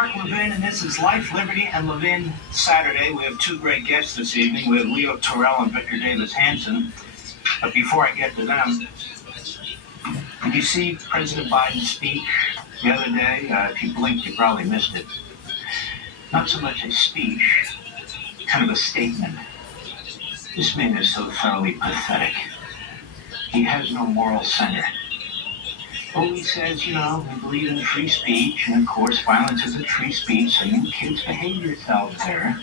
Mark Levin, and this is Life, Liberty, and Levin Saturday. We have two great guests this evening. We have Leo Terrell and Victor Davis Hanson. But before I get to them, did you see President Biden's speech the other day? If you blinked, you probably missed it. Not so much a speech, kind of a statement. This man is so thoroughly pathetic. He has no moral center. Oh, he says, we believe in free speech, and of course, violence isn't free speech, so you kids behave yourselves there.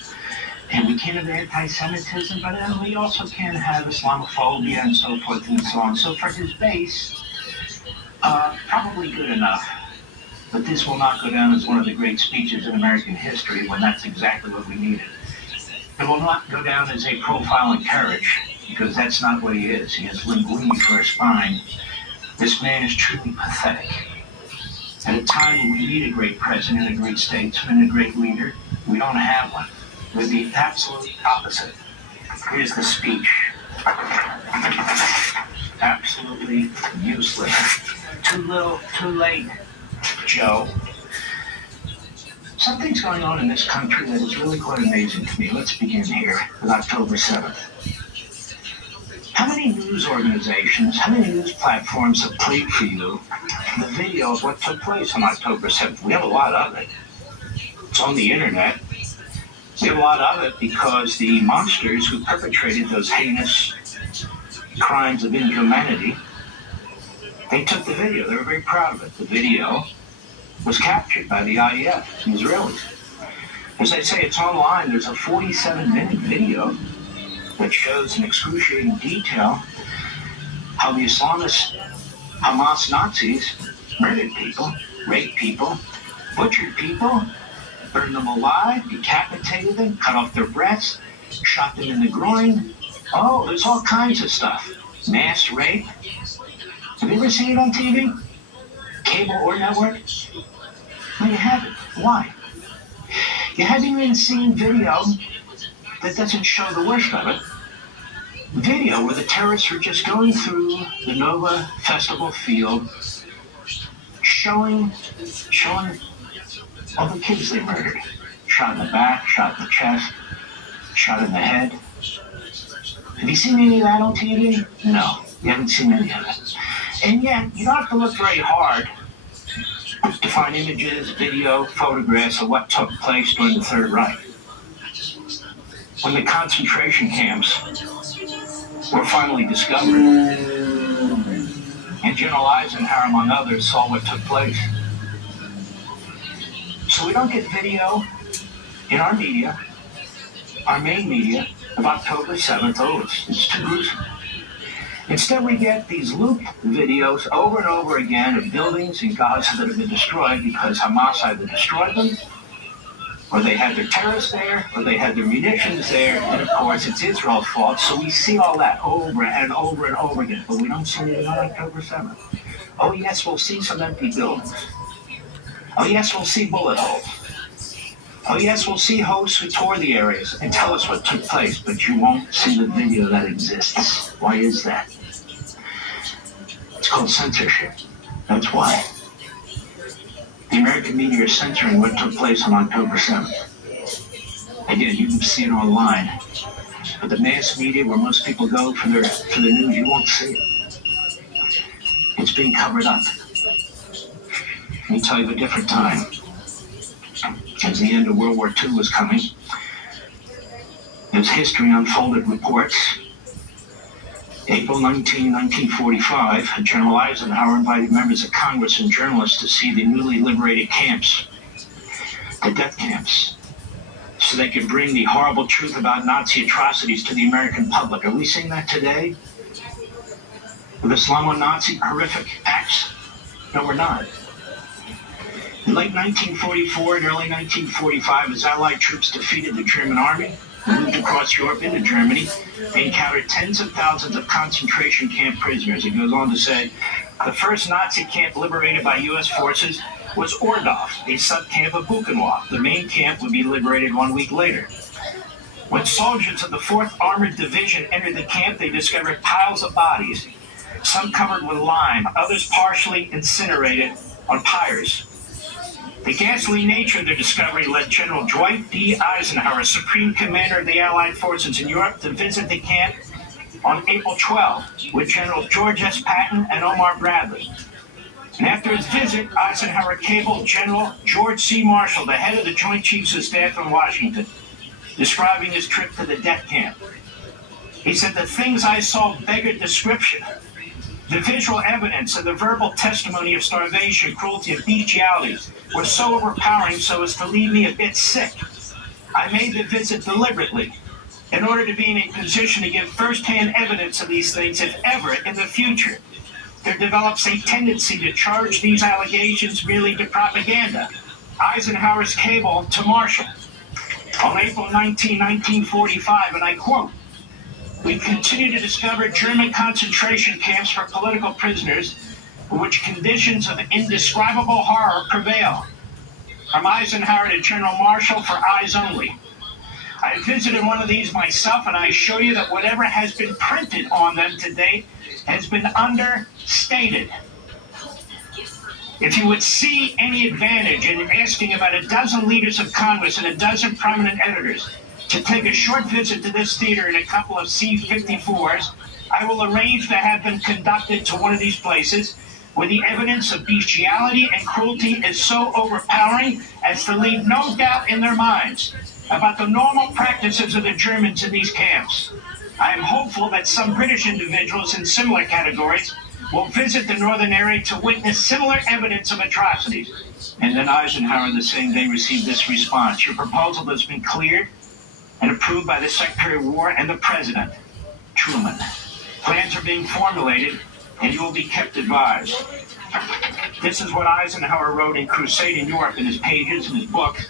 And we can't have anti-Semitism, but we also can't have Islamophobia and so forth and so on. So for his base, probably good enough. But this will not go down as one of the great speeches in American history when that's exactly what we needed. It will not go down as a profile in courage, because that's not what he is. He has linguini for a spine. This man is truly pathetic. At a time when we need a great president, a great statesman, a great leader, we don't have one. We're the absolute opposite. Here's the speech. Absolutely useless. Too little, too late, Joe. Something's going on in this country that is really quite amazing to me. Let's begin here with October 7th. How many news organizations, how many news platforms have played for you the video of what took place on October 7th? We have a lot of it. It's on the internet. We have a lot of it because the monsters who perpetrated those heinous crimes of inhumanity, they took the video. They were very proud of it. The video was captured by the IDF, the Israelis. As I say, it's online. There's a 47-minute video that shows in excruciating detail how the Islamist Hamas Nazis murdered people, raped people, butchered people, burned them alive, decapitated them, cut off their breasts, shot them in the groin. Oh, there's all kinds of stuff. Mass rape. Have you ever seen it on TV? Cable or network? Well, you haven't. Why? You haven't even seen video that doesn't show the worst of it. Video where the terrorists were just going through the Nova Festival field, showing all the kids they murdered. Shot in the back, shot in the chest, shot in the head. Have you seen any of that on TV? No, you haven't seen any of it. And yet, you don't have to look very hard to find images, video, photographs of what took place during the Third Reich. When the concentration camps were finally discovered, and General Eisenhower, among others, saw what took place. So we don't get video in our media, our main media, of October 7th. Oh, it's too gruesome. Instead, we get these looped videos over and over again of buildings in Gaza that have been destroyed because Hamas either destroyed them, or they had their terrorists there, or they had their munitions there, and of course it's Israel's fault. So we see all that over and over and over again, but we don't see it on October 7th. Oh yes, we'll see some empty buildings. Oh yes, we'll see bullet holes. Oh yes, we'll see hosts who tore the areas and tell us what took place, but you won't see the video that exists. Why is that? It's called censorship. That's why. The American media is censoring what took place on October 7th. Again, you can see it online. But the mass media, where most people go for their news, you won't see it. It's being covered up. Let me tell you of a different time. As the end of World War II was coming, as history unfolded reports, April 19, 1945, General Eisenhower invited members of Congress and journalists to see the newly liberated camps, the death camps, so they could bring the horrible truth about Nazi atrocities to the American public. Are we seeing that today? With Islamo-Nazi horrific acts? No, we're not. In late 1944 and early 1945, as Allied troops defeated the German army, moved across Europe into Germany, they encountered tens of thousands of concentration camp prisoners. It goes on to say, the first Nazi camp liberated by U.S. forces was Ordorf, a sub-camp of Buchenwald. The main camp would be liberated 1 week later. When soldiers of the 4th Armored Division entered the camp, they discovered piles of bodies, some covered with lime, others partially incinerated on pyres. The ghastly nature of the discovery led General Dwight D. Eisenhower, Supreme Commander of the Allied Forces in Europe, to visit the camp on April 12 with General George S. Patton and Omar Bradley. And after his visit, Eisenhower cabled General George C. Marshall, the head of the Joint Chiefs of Staff in Washington, describing his trip to the death camp. He said, "The things I saw beggared description. The visual evidence and the verbal testimony of starvation, cruelty, and bestialities were so overpowering so as to leave me a bit sick. I made the visit deliberately in order to be in a position to give first-hand evidence of these things if ever in the future there develops a tendency to charge these allegations merely to propaganda." Eisenhower's cable to Marshall on April 19, 1945, and I quote, "We continue to discover German concentration camps for political prisoners in which conditions of indescribable horror prevail." From Eisenhower to General Marshall for eyes only. I visited one of these myself, and I assure you that whatever has been printed on them to date has been understated. If you would see any advantage in asking about a dozen leaders of Congress and a dozen prominent editors to take a short visit to this theater in a couple of C-54s, I will arrange to have them conducted to one of these places where the evidence of bestiality and cruelty is so overpowering as to leave no doubt in their minds about the normal practices of the Germans in these camps. I am hopeful that some British individuals in similar categories will visit the northern area to witness similar evidence of atrocities. And then Eisenhower the same day received this response: "Your proposal has been cleared and approved by the Secretary of War and the President, Truman. Plans are being formulated, and you will be kept advised." This is what Eisenhower wrote in Crusade in Europe in his pages in his book.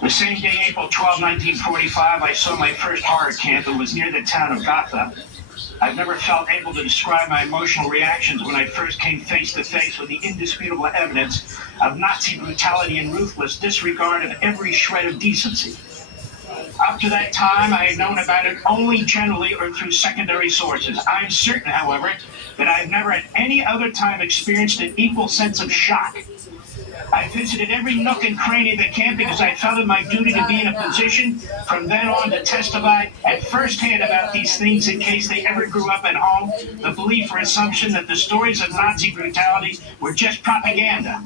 The same day, April 12, 1945, I saw my first horror camp. It was near the town of Gotha. I've never felt able to describe my emotional reactions when I first came face to face with the indisputable evidence of Nazi brutality and ruthless disregard of every shred of decency. Up to that time, I had known about it only generally or through secondary sources. I am certain, however, that I have never at any other time experienced an equal sense of shock. I visited every nook and cranny of the camp because I felt it my duty to be in a position from then on to testify at first hand about these things in case they ever grew up at home, the belief or assumption that the stories of Nazi brutality were just propaganda.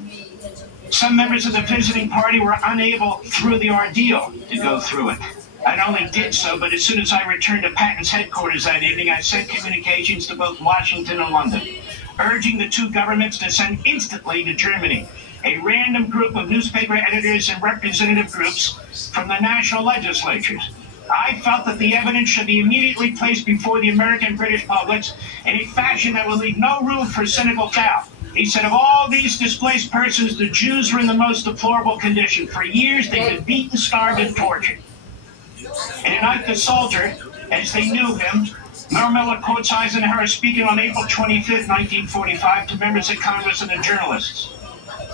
Some members of the visiting party were unable, through the ordeal, to go through it. I not only did so, but as soon as I returned to Patton's headquarters that evening, I sent communications to both Washington and London, urging the two governments to send instantly to Germany a random group of newspaper editors and representative groups from the national legislatures. I felt that the evidence should be immediately placed before the American British publics in a fashion that would leave no room for cynical doubt. He said, "Of all these displaced persons, the Jews were in the most deplorable condition. For years, they've been beaten, starved, and tortured." And in Ike the Soldier, as they knew him, Miller quotes Eisenhower speaking on April 25, 1945, to members of Congress and the journalists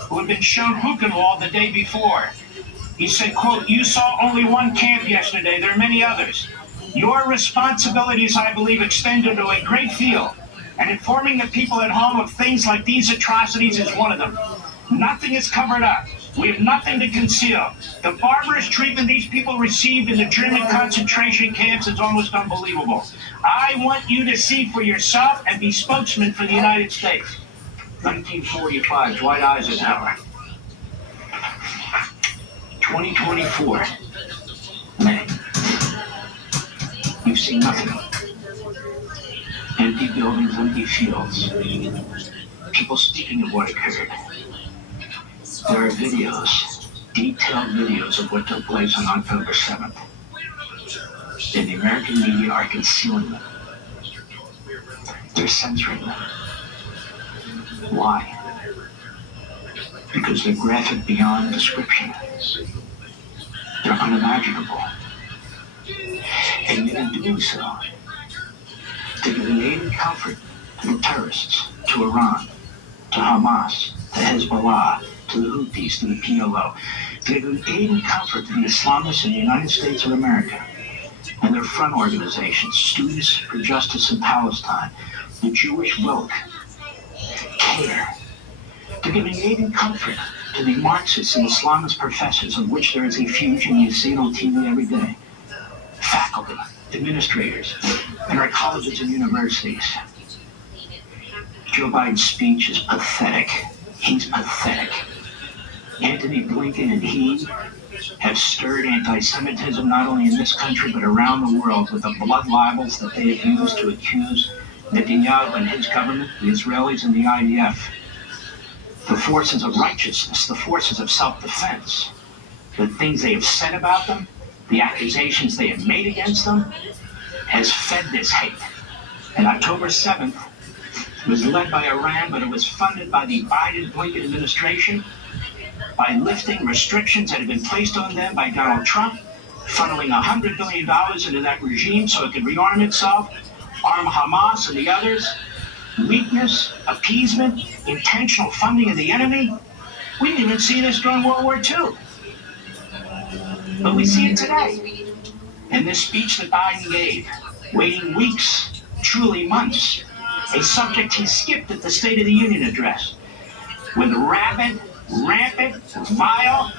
who had been shown Buchenwald the day before. He said, quote, "You saw only one camp yesterday. There are many others. Your responsibilities, I believe, extend into a great field, and informing the people at home of things like these atrocities is one of them. Nothing is covered up. We have nothing to conceal. The barbarous treatment these people received in the German concentration camps is almost unbelievable. I want you to see for yourself and be spokesman for the United States." 1945, Dwight Eisenhower. 2024, May. You've seen nothing. Empty buildings, empty fields. People speaking of what occurred. There are videos, detailed videos of what took place on October 7th. And the American media are concealing them. They're censoring them. Why? Because they're graphic beyond description. They're unimaginable. And yet in doing so, they're giving aid and comfort to the terrorists, to Iran, to Hamas, to Hezbollah, to the Houthis, to the PLO. They're giving aid and comfort to the Islamists in the United States of America and their front organizations, Students for Justice in Palestine, the Jewish Vote, CARE. They're giving aid and comfort to to the Marxists and Islamist professors, of which there is a fusion. You see it on TV every day. Faculty, administrators, and our colleges and universities. Joe Biden's speech is pathetic. He's pathetic. Anthony Blinken and he have stirred anti-Semitism not only in this country but around the world with the blood libels that they have used to accuse Netanyahu and his government, the Israelis and the IDF, the forces of righteousness, the forces of self-defense, the things they have said about them, the accusations they have made against them, has fed this hate. And October 7th was led by Iran, but it was funded by the Biden-Blinken administration, by lifting restrictions that had been placed on them by Donald Trump, funneling $100 billion into that regime so it could rearm itself, arm Hamas and the others. Weakness, appeasement, intentional funding of the enemy. We didn't even see this during World War II. But we see it today. In this speech that Biden gave, waiting weeks, truly months, a subject he skipped at the State of the Union address, with rapid, rampant, vile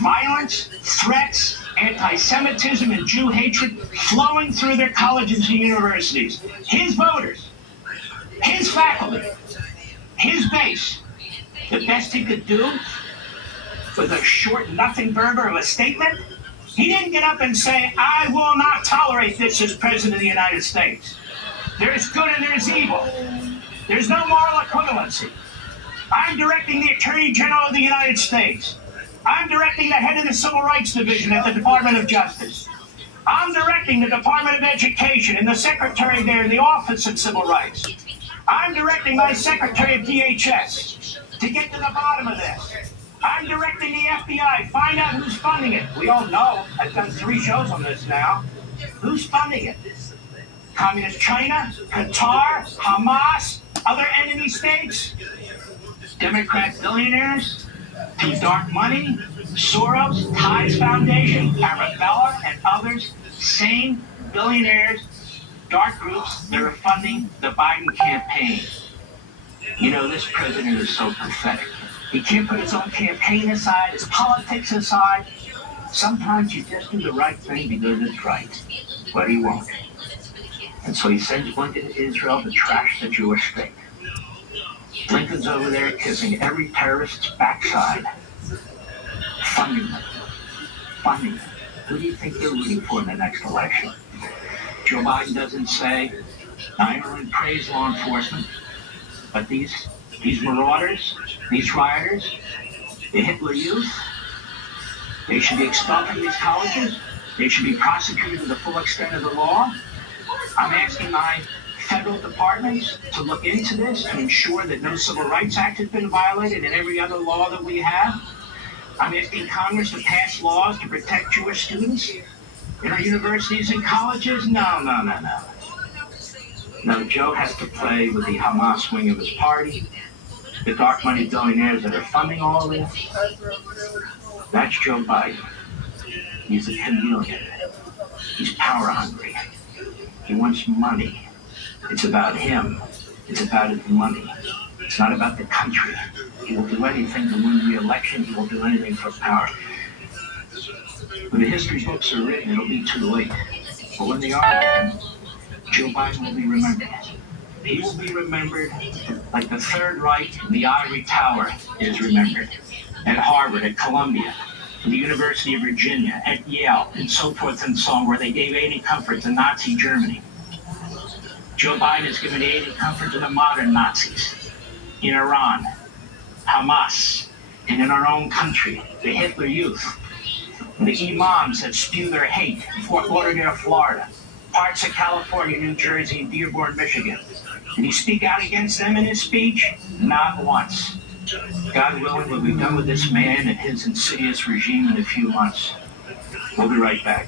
violence, threats, anti-Semitism, and Jew hatred flowing through their colleges and universities. His voters, his faculty, his base. The best he could do with a short nothing burger of a statement, he didn't get up and say, I will not tolerate this as President of the United States. There's good and there's evil. There's no moral equivalency. I'm directing the Attorney General of the United States. I'm directing the head of the Civil Rights Division at the Department of Justice. I'm directing the Department of Education and the Secretary there in the Office of Civil Rights. I'm directing my Secretary of DHS to get to the bottom of this. I'm directing the FBI, find out who's funding it. We all know. I've done 3 shows on this now. Who's funding it? Communist China, Qatar, Hamas, other enemy states, Democrat billionaires, through dark money, Soros, Tides Foundation, Arabella, and others, same billionaires, dark groups that are funding the Biden campaign. You know, this president is so pathetic. He can't put his own campaign aside, his politics aside. Sometimes you just do the right thing because it's right, but he won't. And so he sends Blinken to Israel to trash the Jewish state. Blinken's over there kissing every terrorist's backside, funding them, funding them. Who do you think they're rooting for in the next election? Joe Biden doesn't say, I only praise law enforcement, but these marauders, these rioters, the Hitler Youth, they should be expelled from these colleges. They should be prosecuted to the full extent of the law. I'm asking my federal departments to look into this to ensure that no Civil Rights Act has been violated and every other law that we have. I'm asking Congress to pass laws to protect Jewish students in our universities and colleges. No. No, Joe has to play with the Hamas wing of his party, the dark money billionaires that are funding all of this. That's Joe Biden. He's a chameleon. He's power hungry. He wants money. It's about him. It's about his money. It's not about the country. He will do anything to win re-election. He will do anything for power. When the history books are written, it'll be too late. But when they are written, Joe Biden will be remembered. He will be remembered like the Third Reich and the Ivory Tower is remembered. At Harvard, at Columbia, at the University of Virginia, at Yale, and so forth and so on, where they gave aid and comfort to Nazi Germany. Joe Biden has given aid and comfort to the modern Nazis in Iran, Hamas, and in our own country, the Hitler Youth, the imams that spew their hate in Fort Lauderdale, Florida, parts of California, New Jersey, and Dearborn, Michigan. Did he speak out against them in his speech? Not once. God willing, we'll be done with this man and his insidious regime in a few months. We'll be right back.